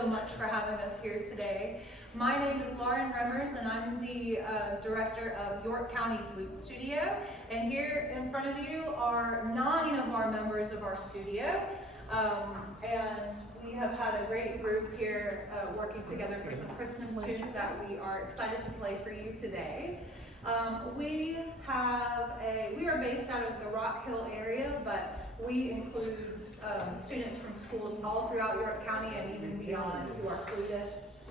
so much for having us here today. My name is Lauren Remmers, and I'm the director of York County Flute Studio. And here in front of you are 9 of our members of our studio. And we have had a great group here working together for some Christmas tunes that we are excited to play for you today. We are based out of the Rock Hill area, but we include students from schools all throughout York County and even beyond who are flutists.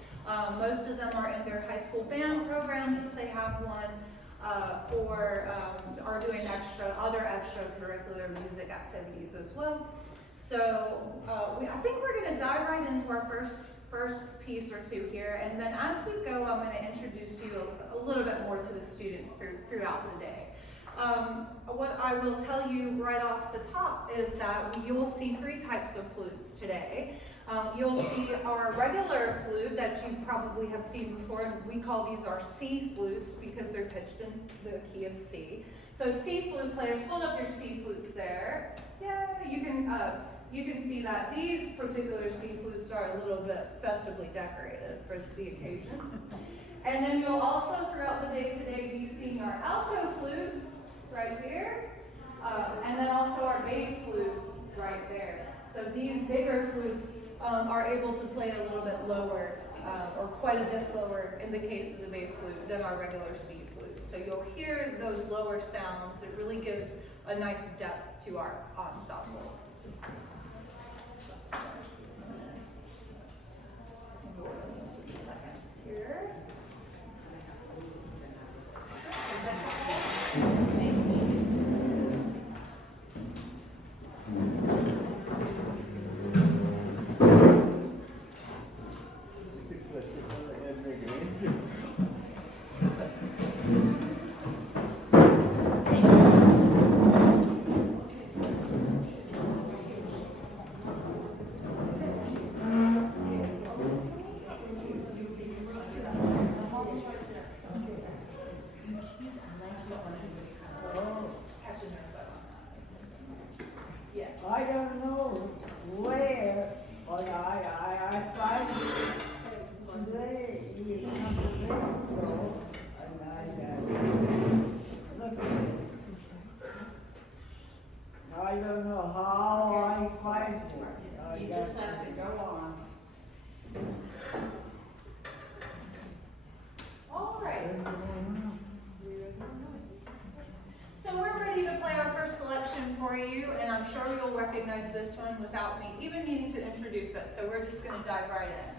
Most of them are in their high school band programs if they have one, or are doing other extracurricular music activities as well. So I think we're going to dive right into our first piece or two here, and then as we go, I'm going to introduce you a little bit more to the students throughout the day. What I will tell you right off the top is that you will see 3 types of flutes today. You'll see our regular flute that you probably have seen before, and we call these our C flutes because they're pitched in the key of C. So C flute players, hold up your C flutes there. Yeah, you can see that these particular C flutes are a little bit festively decorated for the occasion. And then you'll also, throughout the day today, be seeing our alto flute right here, and then also our bass flute right there. So these bigger flutes are able to play a little bit lower, or quite a bit lower in the case of the bass flute than our regular C flute. So you'll hear those lower sounds. It really gives a nice depth to our ensemble. Here. I don't know where, but I find it today, you come to Mexico, and I look at it. I don't know how I find it. You just have to go on. All right. So we're ready to play our first selection for you, and I'm sure you'll recognize this one without me even needing to introduce it. So we're just going to dive right in.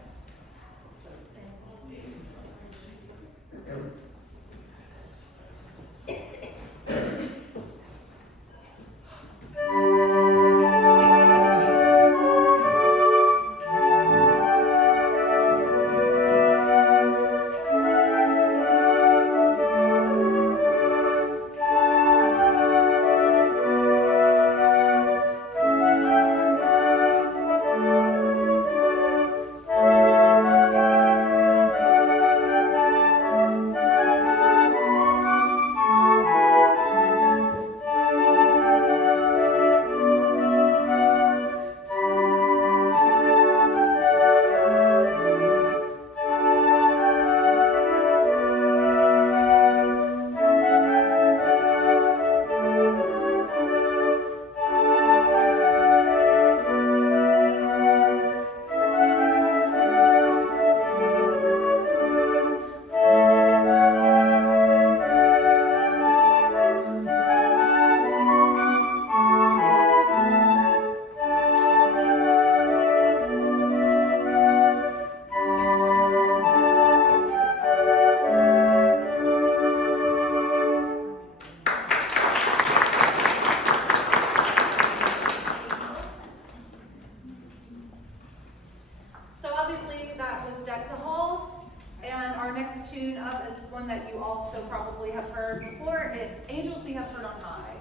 That you also probably have heard before. It's Angels We Have Heard on High.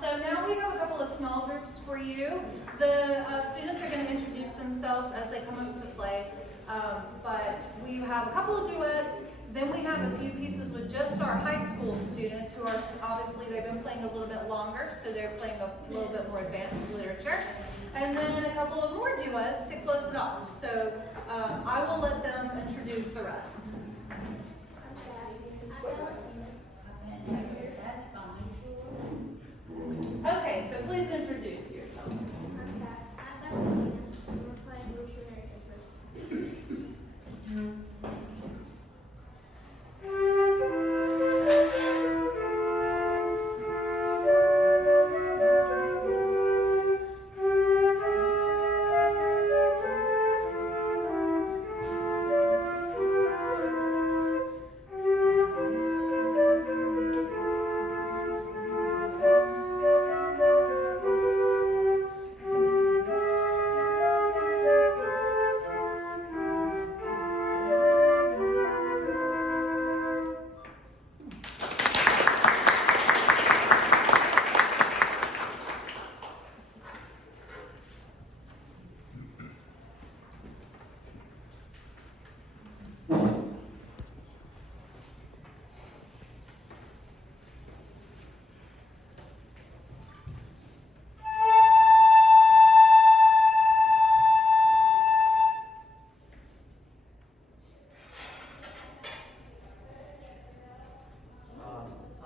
So now we have a couple of small groups for you. The students are going to introduce themselves as they come up to play, but we have a couple of duets. Then we have a few pieces with just our high school students who are obviously they've been playing a little bit longer, so they're playing a little bit more advanced literature. And then a couple of more duets to close it off. So I will let them introduce the rest. Okay, so please introduce yourself.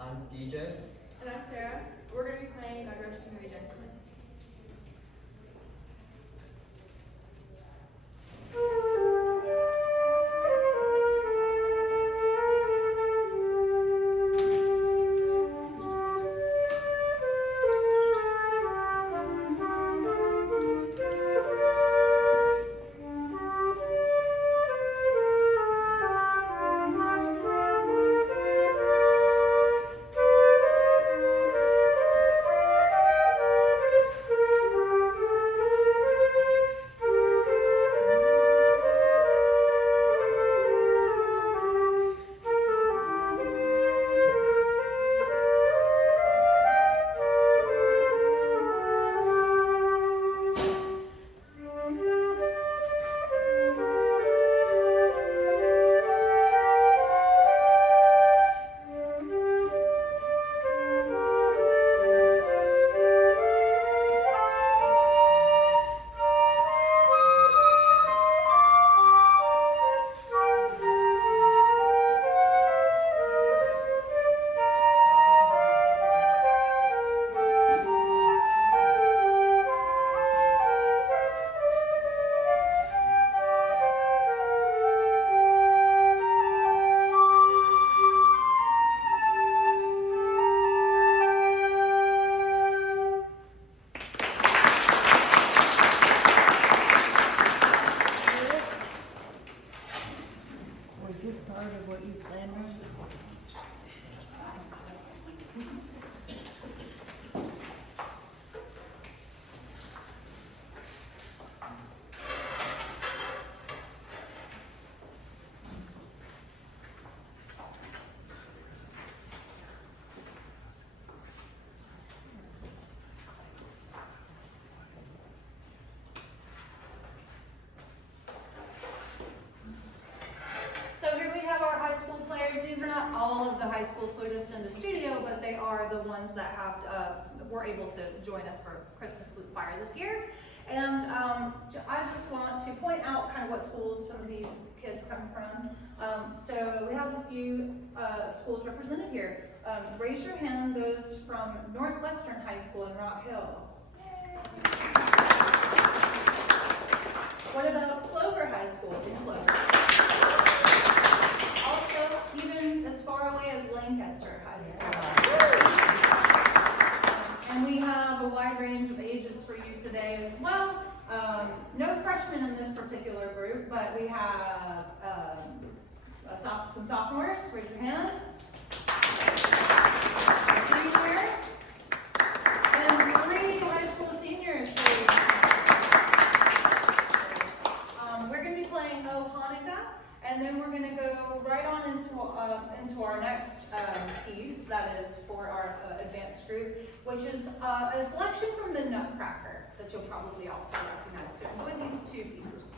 I'm DJ. And I'm Sarah. We're going to be playing Aggression Rejection. Was this part of what you planned on? So here we have our high school players. These are not all of the high school flutists in the studio, but they are the ones that have were able to join us for Christmas Flute Choir this year. And I just want to point out kind of what schools some of these kids come from. So we have a few schools represented here. Raise your hand, those from Northwestern High School in Rock Hill. What about Clover High School in Clover? Also, even as far away as Lancaster High School. And we have a wide range of ages for you today as well. No freshmen in this particular group, but we have some sophomores. Raise your hands. Junior. And 3 high school seniors. We're going to be playing Oh Hanukkah, and then we're going to go right on into our next piece that is for our advanced group, which is a selection from the Nutcracker that you'll probably also recognize. So enjoy these two pieces.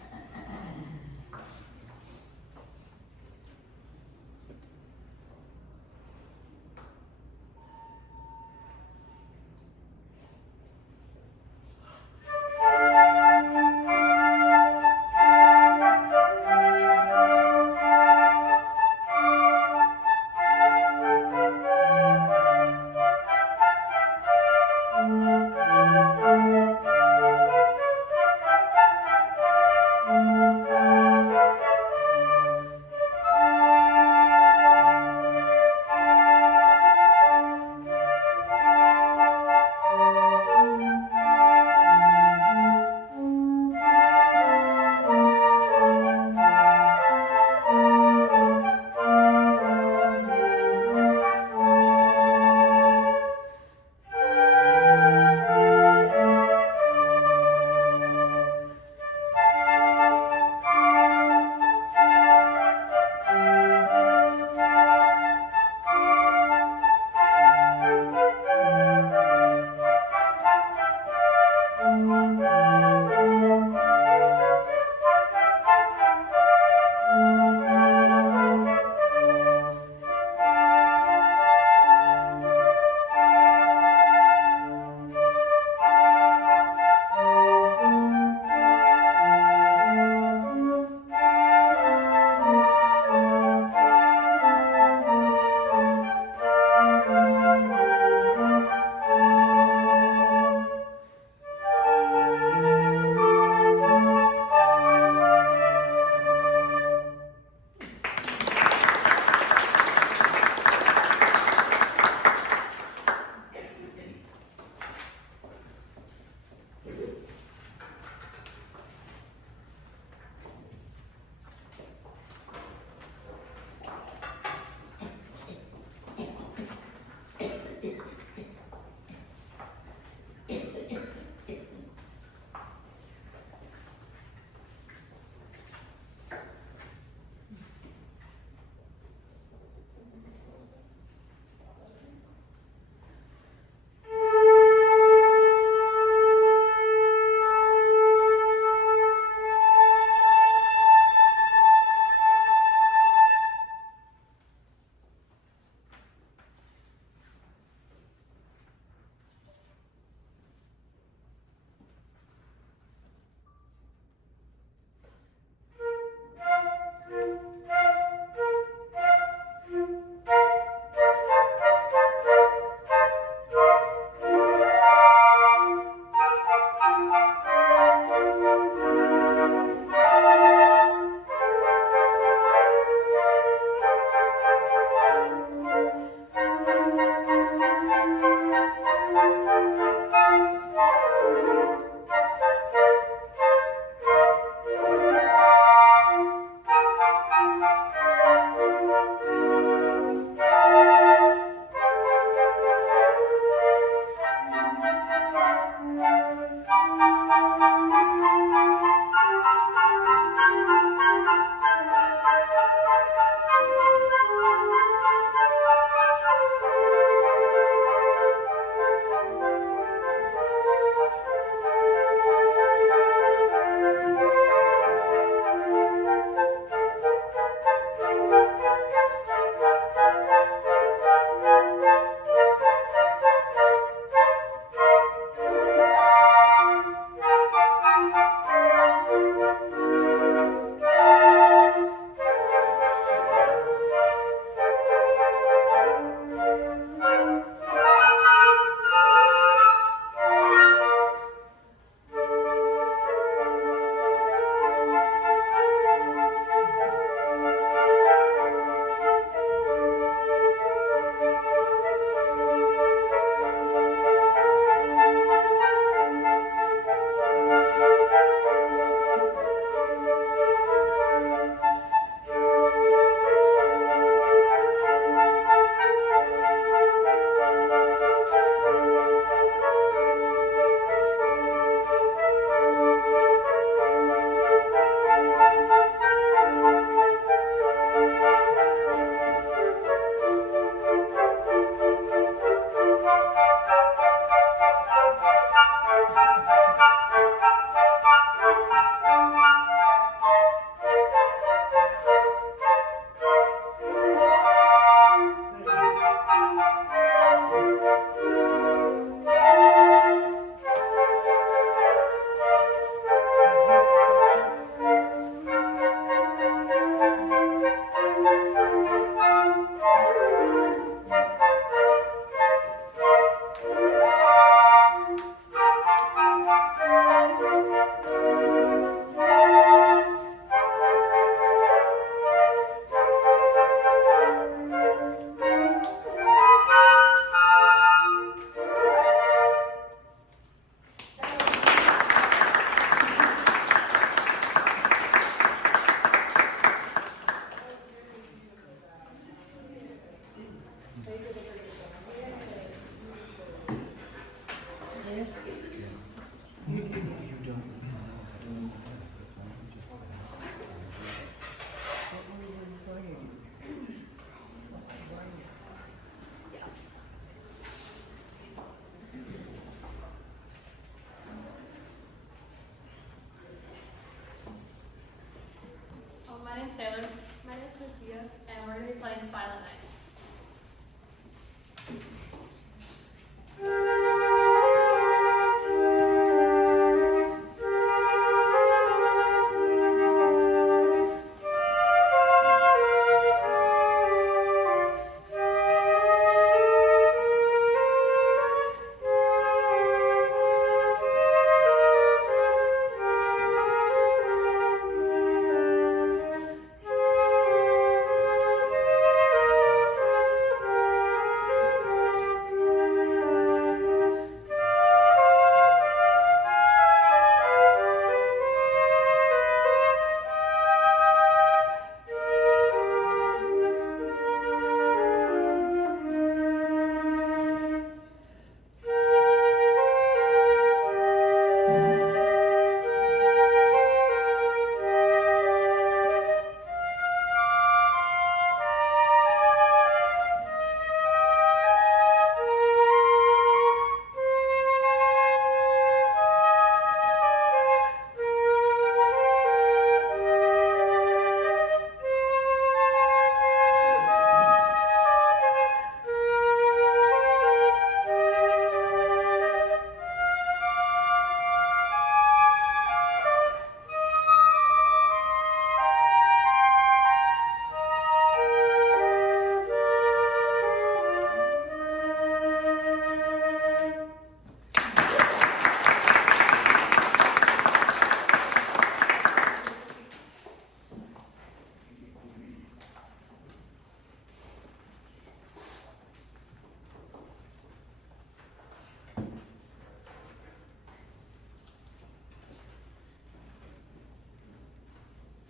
What were you playing? My name's Taylor. My name's Lucia, and we're going to be playing Silent Night.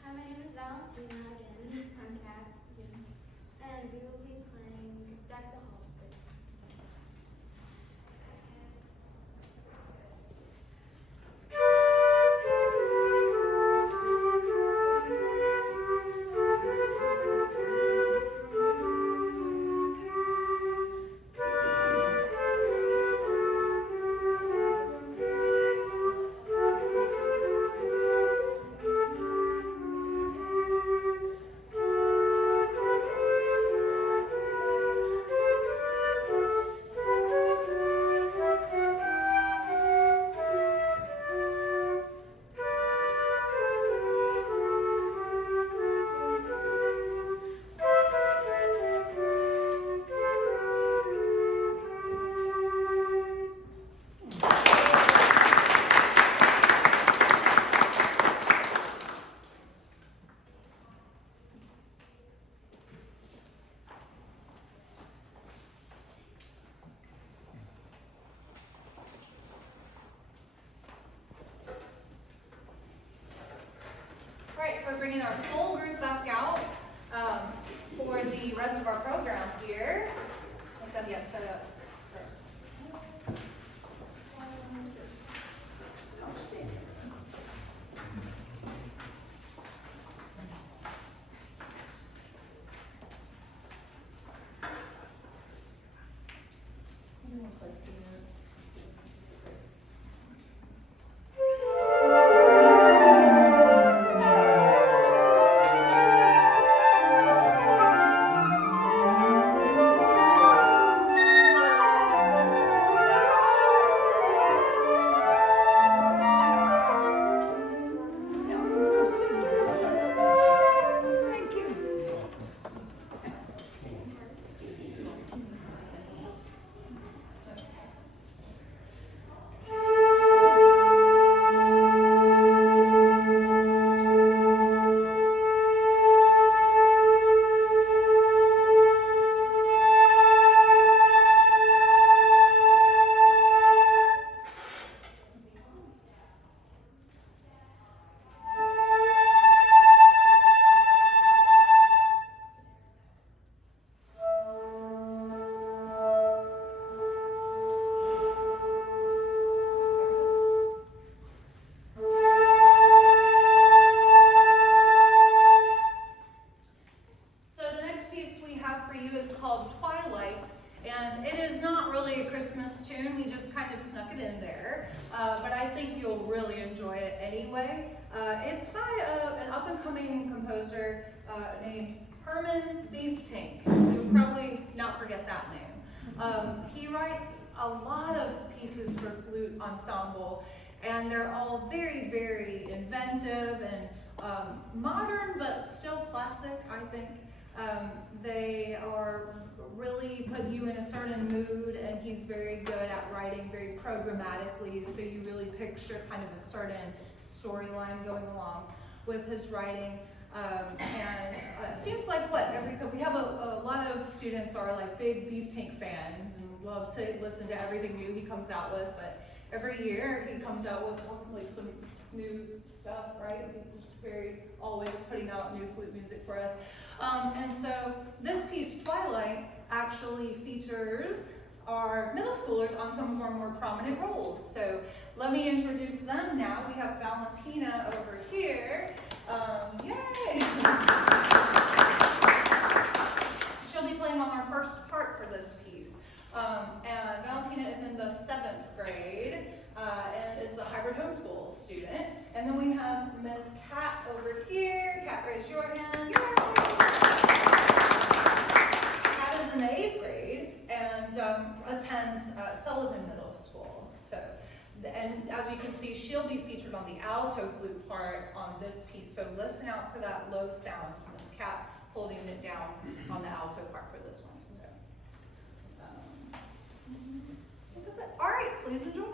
Hi, my name is Valentina again from CAT again, and we will be playing Deck the Halls this time. All right, so we're bringing our full group back out for the rest of our program here. Let them get set up first. in there, but I think you'll really enjoy it anyway. It's by an up-and-coming composer named Herman Beeftink. You'll probably not forget that name. He writes a lot of pieces for flute ensemble, and they're all very, very inventive and modern, but still classic, I think. They are really put you in a certain mood, and he's very good at writing very programmatically, so you really picture kind of a certain storyline going along with his writing. And it seems like we have a lot of students are like big Beeftink fans and love to listen to everything new he comes out with, but every year he comes out with like some new stuff, right? He's just always putting out new flute music for us. And so this piece, Twilight, actually features our middle schoolers on some of our more prominent roles. So let me introduce them now. We have Valentina over here. Yay! She'll be playing on our first part for this piece. And Valentina is in the 7th grade and is a hybrid homeschool student. And then we have Miss Kat over here. Kat, raise your hand. Kat is in the 8th grade and attends Sullivan Middle School. So, and as you can see, she'll be featured on the alto flute part on this piece. So listen out for that low sound from Miss Kat holding it down on the alto part for this one. So, I think that's it. All right, please enjoy.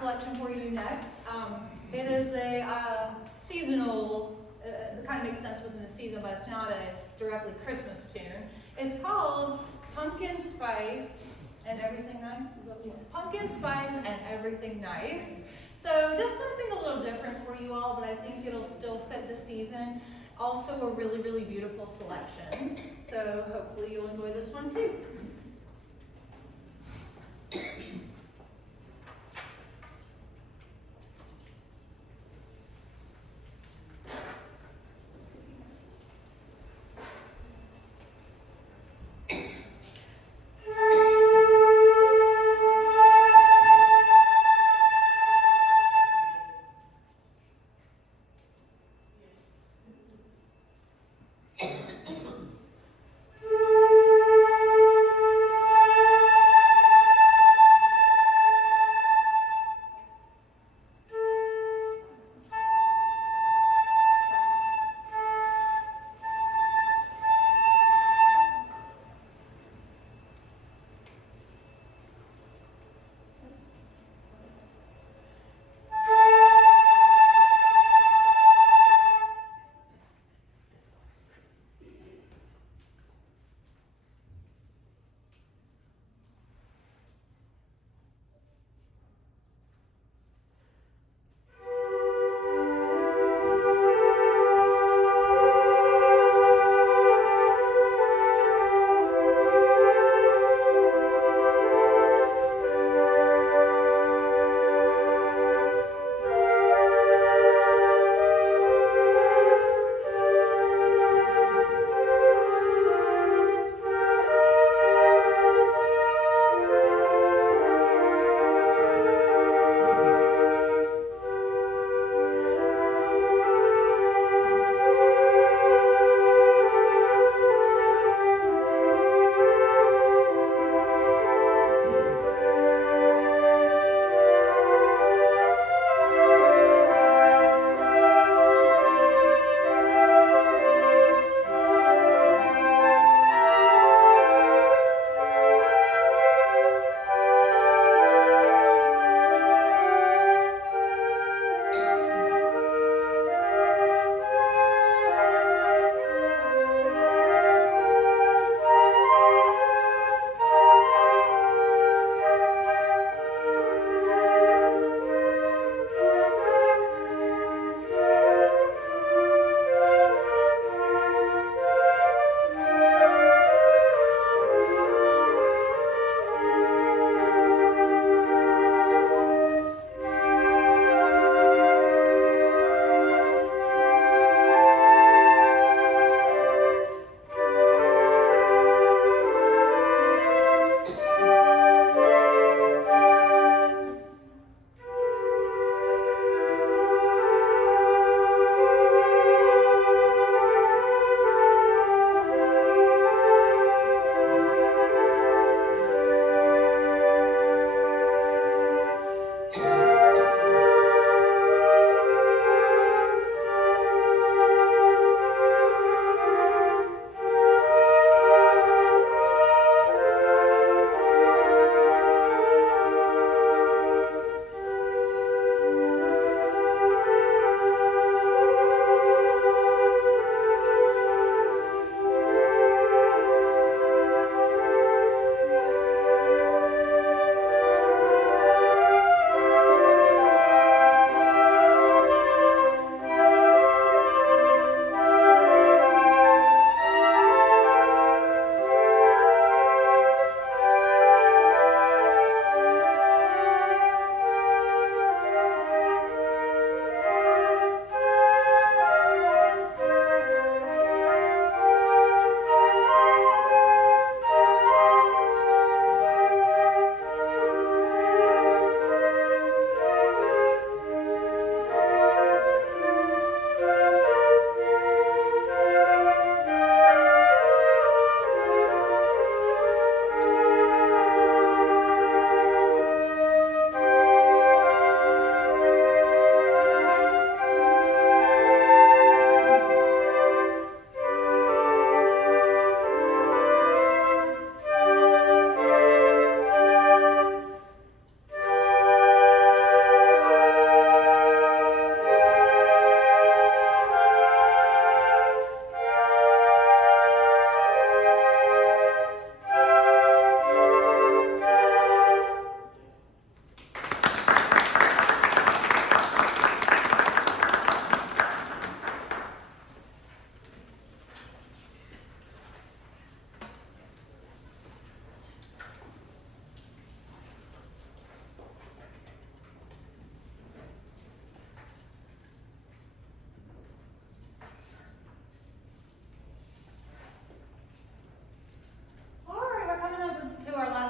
selection for you next. It is a seasonal, it kind of makes sense within the season, but it's not a directly Christmas tune. It's called Pumpkin Spice and Everything Nice. Pumpkin Spice and Everything Nice. So just something a little different for you all, but I think it'll still fit the season. Also a really, really beautiful selection. So hopefully you'll enjoy this one too.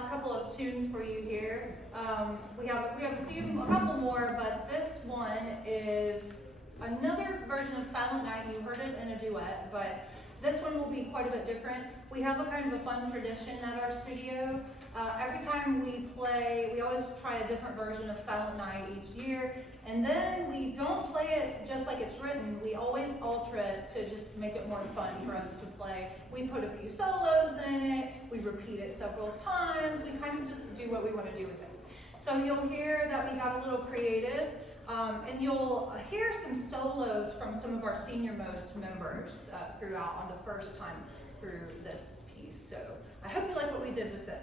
last couple of tunes for you here. We have a couple more, but this one is another version of Silent Night. You heard it in a duet, but this one will be quite a bit different. We have a kind of a fun tradition at our studio. Every time we play, we always try a different version of Silent Night each year, and then we don't play it just like it's written. We always alter it to just make it more fun for us to play. We put a few solos in it, we repeat it several times, we kind of just do what we want to do with it. So you'll hear that we got a little creative, and you'll hear some solos from some of our senior-most members throughout on the first time through this piece. So I hope you like what we did with it.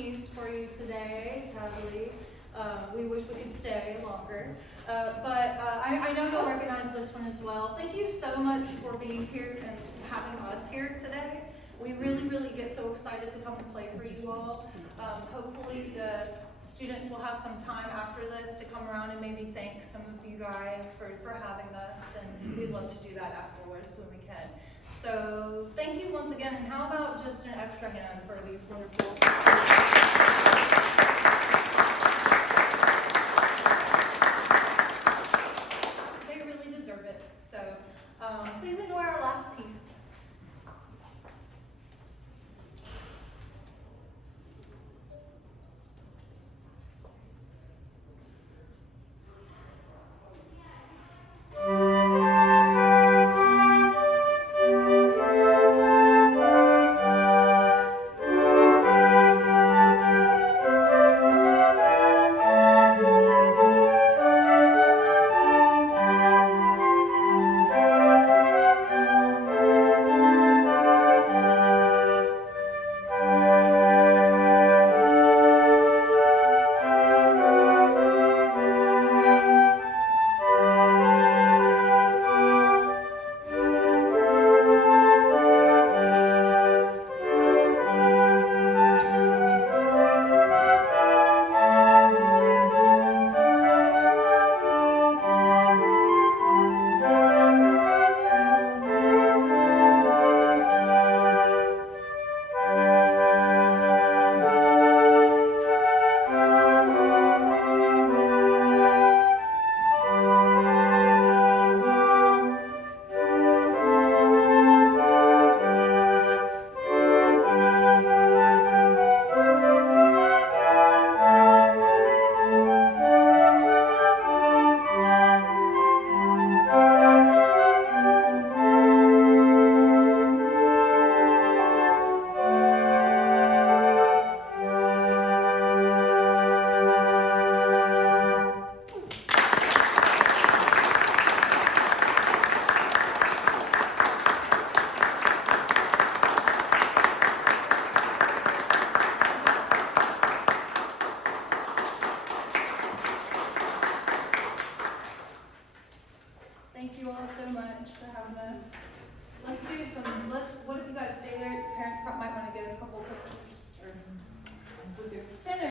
piece for you today, sadly. We wish we could stay longer. But I know you'll recognize this one as well. Thank you so much for being here and having us here today. We really, really get so excited to come and play for you all. Hopefully the students will have some time after this to come around and maybe thank some of you guys for having us, and we'd love to do that afterwards when we can. So thank you once again, and how about just an extra hand for these wonderful